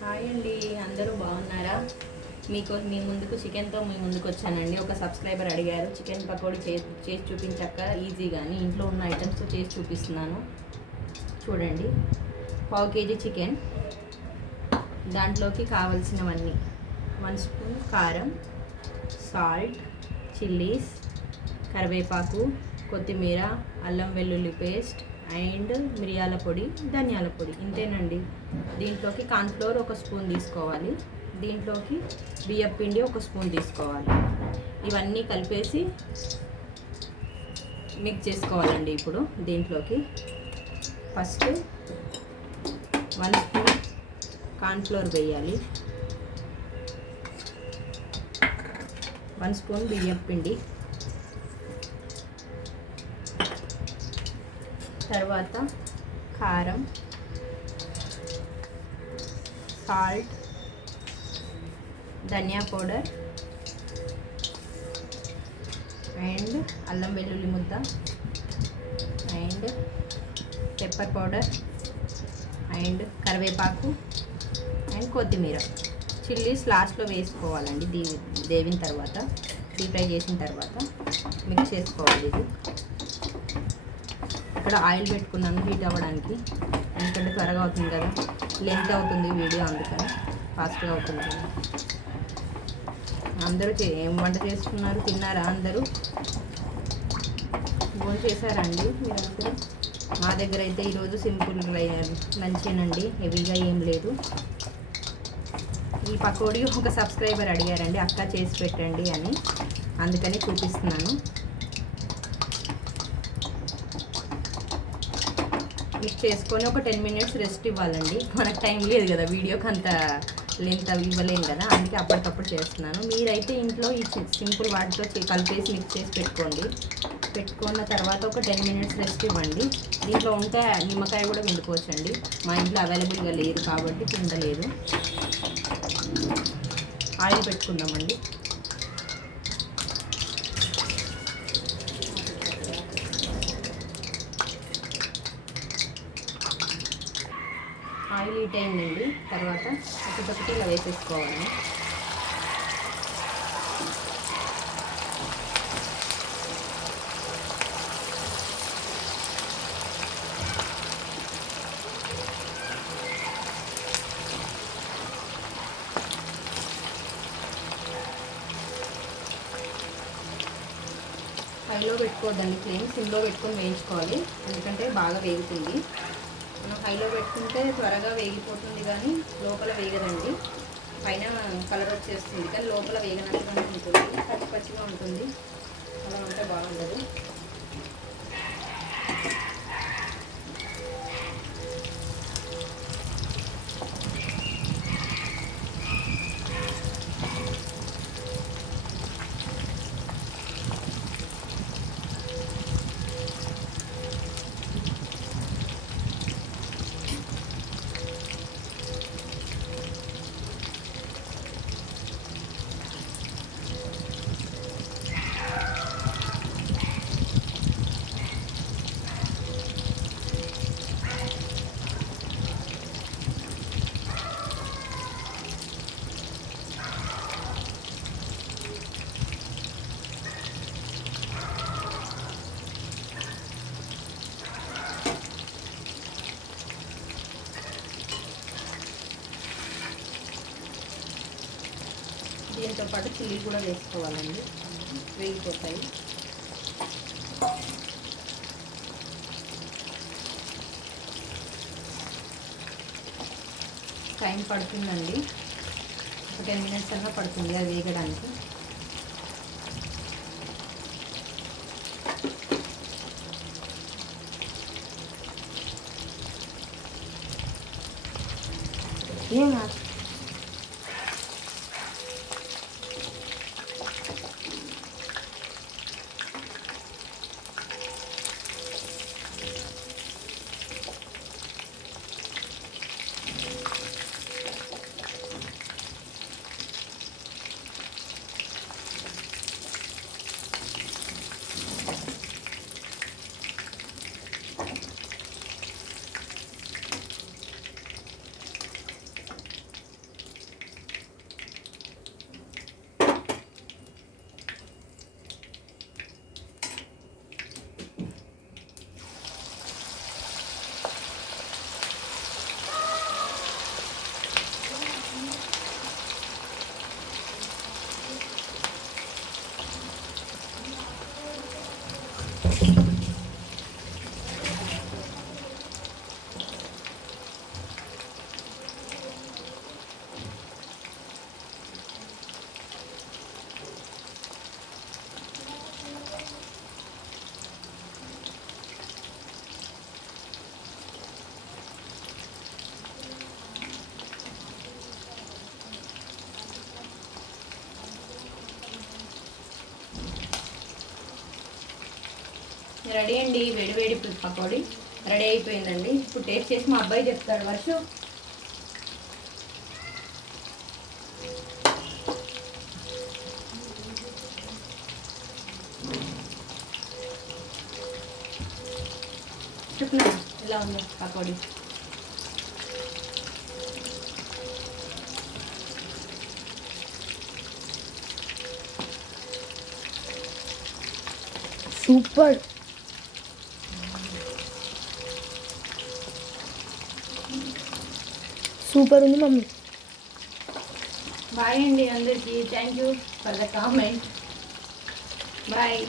Hi అండి, అందరూ బాగున్నారా? మీ ముందుకు చికెన్తో మీ ముందుకు వచ్చానండి. ఒక సబ్స్క్రైబర్ అడిగారు చికెన్ పకోడీ చేసి చూపించాక ఈజీగాని ఇంట్లో ఉన్న ఐటమ్స్తో చేసి చూపిస్తున్నాను. చూడండి, పావు కేజీ చికెన్, దాంట్లోకి కావలసినవన్నీ 1 స్పూన్ కారం, సాల్ట్, చిల్లీస్, కరివేపాకు, కొత్తిమీర, అల్లం వెల్లుల్లి పేస్ట్ అండ్ మిరియాల పొడి, ధనియాల పొడి, ఇంతేనండి. దీంట్లోకి కార్న్ఫ్లోర్ 1 స్పూన్ తీసుకోవాలి. దీంట్లోకి బియ్యం పిండి 1 స్పూన్ తీసుకోవాలి. ఇవన్నీ కలిపేసి మిక్స్ చేసుకోవాలండి. ఇప్పుడు దీంట్లోకి ఫస్ట్ 1 స్పూన్ కార్న్ఫ్లోర్ వేయాలి, 1 స్పూన్ బియ్యం పిండి, తర్వాత కారం, సాల్ట్, ధనియా పౌడర్ అండ్ అల్లం వెల్లుల్లి ముద్ద అండ్ పెప్పర్ పౌడర్ అండ్ కరివేపాకు అండ్ కొత్తిమీర. చిల్లీస్ లాస్ట్లో వేసుకోవాలండి. దేవిన తర్వాత డీప్ ఫ్రై చేసిన తర్వాత మిక్స్ చేసుకోవాలి. ఇది ఇక్కడ ఆయిల్ పెట్టుకున్నాను హీట్ అవ్వడానికి, ఎందుకంటే త్వరగా అవుతుంది కదా, లెంత్ అవుతుంది వీడియో, అందుకని ఫాస్ట్గా అవుతుంది కదా. అందరూ ఏం వంట చేసుకున్నారు? తిన్నారా? అందరూ భోజనం చేశారండి మీరందరూ? మా దగ్గర అయితే ఈరోజు సింపుల్ లంచేనండి, హెవీగా ఏం లేదు. ఈ పకోడీ ఒక సబ్స్క్రైబర్ అడిగారండి, అక్క చేసి పెట్టండి అని, అందుకని చూపిస్తున్నాను. మిక్స్ చేసుకొని ఒక 10 మినిట్స్ రెస్ట్ ఇవ్వాలండి. మనకు టైం లేదు కదా, వీడియోకి అంత లెంత్ అవి ఇవ్వలేము కదా, అందుకే అప్పటికప్పుడు చేస్తున్నాను. మీరైతే ఇంట్లో ఈ సింపుల్ వాటితో కలిపేసి మిక్స్ చేసి పెట్టుకున్న తర్వాత ఒక 10 మినిట్స్ రెస్ట్ ఇవ్వండి. దీంట్లో ఉంటే నిమ్మకాయ కూడా పిండుకోవచ్చండి. మా ఇంట్లో అవైలబుల్గా లేదు కాబట్టి పిండలేదు. ఆయిల్ పెట్టుకుందామండి. ఆయిల్ హీట్ అయిందండి. తర్వాత ఒకటి ఇలా వేసేసుకోవాలి. హైలో పెట్టుకోవద్దండి, ఫ్లేమ్ సిమ్లో పెట్టుకొని వేయించుకోవాలి, ఎందుకంటే బాగా వేగుతుంది. మనం హైలో పెట్టుకుంటే త్వరగా వేగిపోతుంది, కానీ లోపల వేగదండి. పైన కలర్ వచ్చేస్తుంది కానీ లోపల వేగనట్టుగానే ఉంటుంది, పచ్చి పచ్చిగా ఉంటుంది. అలా ఉంటే బాగుండదు. దీంతో పాటు చిల్లీ కూడా వేసుకోవాలండి, వేగిపోతాయి. టైం పడుతుందండి, ఒక 10 మినిట్స్ అన్నా పడుతుంది అది వేగడానికి. ఏమా రెడీ అండి, వేడి వేడి పకోడీ రెడీ అయిపోయిందండి. ఇప్పుడు టేస్ట్ చేసి మా అబ్బాయి చెప్తాడు. వర్షు చెప్పిన ఎలా ఉందో పకోడీ. సూపర్. సూపర్ ఉంది మమ్మీ. బాయ్ అండి అందరికీ. Thank you for the comment. Bye.